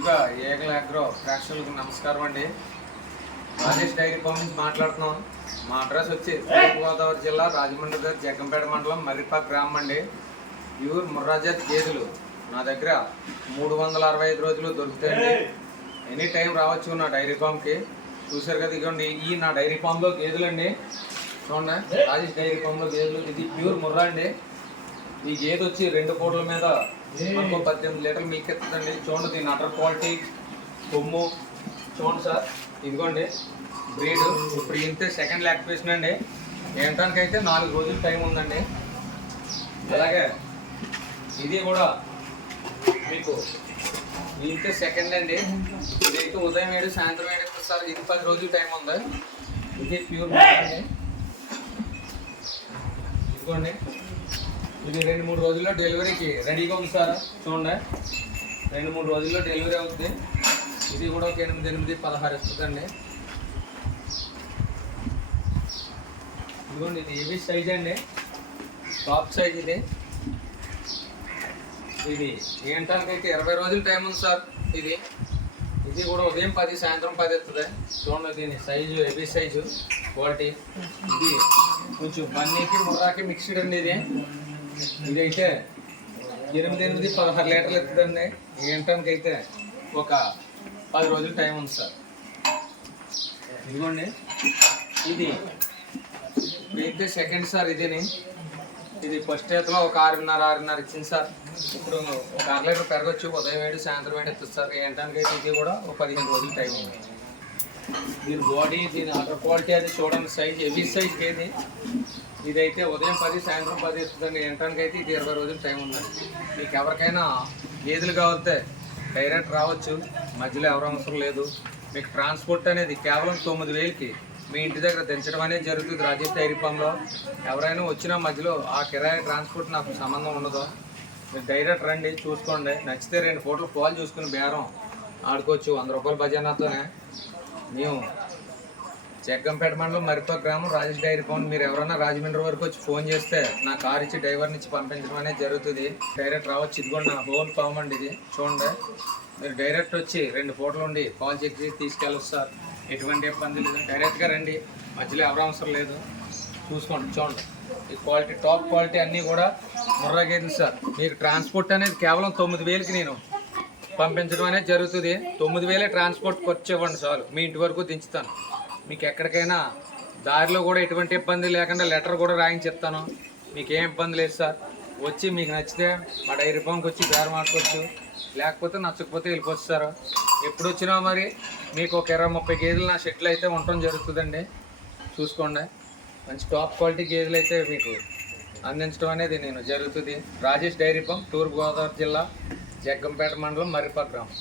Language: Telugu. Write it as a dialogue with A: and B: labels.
A: ముందుగా ఏగల అగ్రో ప్రేక్షకులకు నమస్కారం అండి. రాజేష్ డైరీ ఫామ్ నుంచి మాట్లాడుతున్నాం. మా అడ్రస్ వచ్చి తూర్పుగోదావరి జిల్లా రాజమండ్రి దగ్గర జగ్గంపేట మండలం మర్రిపాక్ గ్రామం అండి. ప్యూర్ ముర్రాజాత్ గేదెలు. నా దగ్గర మూడు వందల అరవై ఐదు రోజులు దొరుకుతాయండి. ఎనీ టైం రావచ్చు నా డైరీ ఫామ్కి. చూసారు కదా ఇదిగోండి ఈ నా డైరీ ఫామ్లో గేదెలు అండి. చూడండి రాజేష్ డైరీ ఫామ్లో గేదెలు. ఇది ప్యూర్ ముర్రా అండి. ఈ గేదె వచ్చి రెండు కోట్ల మీద మనకు పద్దెనిమిది లీటర్లు మిల్క్ ఎత్తుందండి చూడండి దీని అటర్ క్వాలిటీ కొమ్ము. చూడండి సార్ ఇదిగోండి. బ్రీడ్. ఇప్పుడు ఇంతే సెకండ్ లాక్టివేషన్ అండి. ఏంటానికి అయితే నాలుగు రోజులు టైం ఉందండి. అలాగే ఇది కూడా మీకు ఇంతే సెకండ్ అండి. ఇదైతే ఉదయం ఏడు సాయంత్రం ఏడు సార్. ఇది పది రోజులు టైం ఉంది. ఇది ప్యూర్ అండి ఇదిగోండి. ఇది రెండు మూడు రోజుల్లో డెలివరీకి రెడీగా ఉంది సార్. చూడండి. రెండు మూడు రోజుల్లో డెలివరీ అవుతుంది ఇది కూడా ఒక ఎనిమిది ఎనిమిది పదహారు ఇస్తుందండి. ఇదిగోండి ఇది ఏబీ సైజ్ అండి. టాప్ సైజ్ ఇది. ఇది ఏంటానికి అయితే ఇరవై రోజులు టైం ఉంది సార్ ఇది. ఇది కూడా ఉదయం పది సాయంత్రం పది ఎత్తుంది చూడండి దీని సైజు హెవీ సైజు క్వాలిటీ. ఇది కొంచెం బన్నీకి ముర్రాకి మిక్స్డ్ అండి ఇది. ఇదైతే ఎనిమిది ఎనిమిది పదహారు లీటర్లు ఎత్తుందండి. ఏంటానికి అయితే ఒక పది రోజులు టైం ఉంది సార్. ఇదిగోండి. ఇది అయితే సెకండ్ సార్ ఇదేని. ఇది ఫస్ట్ ఎత్తులో ఒక ఆరున్నర ఆరున్నర ఇచ్చింది సార్. ఇప్పుడు ఒక అర లీటర్ పెరగచ్చు ఉదయం ఏడు సాయంత్రం ఏడు ఎత్తుంది సార్. ఏంటానికి అయితే ఇది కూడా ఒక పదిహేను రోజులు టైం ఉంది. దీని బాడీ దీని అటర్ క్వాలిటీ అది చూడండి సైజ్ హెవీ సైజ్ ఏది ఇదైతే ఉదయం పది సాయంత్రం పది ఇస్తుందండి వినటానికి అయితే ఇది ఇరవై రోజులు టైం ఉందండి. మీకు ఎవరికైనా గేదెలు కావాలితే డైరెక్ట్ రావచ్చు. మధ్యలో ఎవరు అవసరం లేదు. మీకు ట్రాన్స్పోర్ట్ అనేది కేవలం తొమ్మిది వేలకి మీ ఇంటి దగ్గర దించడం అనేది జరుగుతుంది. రాజేష్ డైరీ ఫామ్లో ఎవరైనా వచ్చిన మధ్యలో ఆ కిరాయి ట్రాన్స్పోర్ట్ నాకు సంబంధం ఉండదు. మీరు డైరెక్ట్ రండి చూసుకోండి. నచ్చితే రెండు ఫోటోలు కాల్ చూసుకుని బేరం ఆడుకోవచ్చు. వంద రూపాయల భజనతోనే మేము జగ్గంపేట మండలం మరిపా గ్రామం రాజేష్ డైరీ ఫోన్ మీరు ఎవరైనా రాజమండ్రి వరకు వచ్చి ఫోన్ చేస్తే నా కార్ ఇచ్చి డ్రైవర్ని ఇచ్చి పంపించడం అనేది జరుగుతుంది. డైరెక్ట్ రావచ్చు. ఇదిగోండి నా హోల్ ఫామ్ అండి ఇది. చూడండి. మీరు డైరెక్ట్ వచ్చి రెండు ఫోటోలు ఉండి కాల్ చెక్ చేసి తీసుకెళ్ళొచ్చు సార్. ఎటువంటి ఇబ్బంది లేదు. డైరెక్ట్గా రండి. మధ్యలో ఎవరు అవసరం లేదు. చూసుకోండి చూడండి. ఈ క్వాలిటీ టాప్ క్వాలిటీ అన్నీ కూడా ముర్రగేది సార్. మీకు ట్రాన్స్పోర్ట్ అనేది కేవలం తొమ్మిది వేలకి నేను పంపించడం అనేది జరుగుతుంది. తొమ్మిది వేలే ట్రాన్స్పోర్ట్ ఖర్చు ఇవ్వండి చాలు. మీ ఇంటి వరకు దించుతాను. మీకు ఎక్కడికైనా దారిలో కూడా ఎటువంటి ఇబ్బంది లేకుండా లెటర్ కూడా రాయించిస్తాను మీకు ఏం ఇబ్బంది లేదు సార్. వచ్చి మీకు నచ్చితే మా డైరీ ఫామ్కి వచ్చి బేరం ఆడుకోవచ్చు లేకపోతే నచ్చకపోతే వెళ్ళిపోవచ్చు సార్. ఎప్పుడు వచ్చినా మరి మీకు ఒక ఇరవై ముప్పై గేదెలు నా షెట్లు అయితే ఉండటం జరుగుతుందండి. చూసుకోండి. మంచి టాప్ క్వాలిటీ గేదెలు అయితే మీకు అందించడం అనేది నేను జరుగుతుంది. రాజేష్ డైరీ ఫామ్ తూర్పు గోదావరి జిల్లా జగ్గంపేట మండలం మర్రిపాక్ గ్రామం.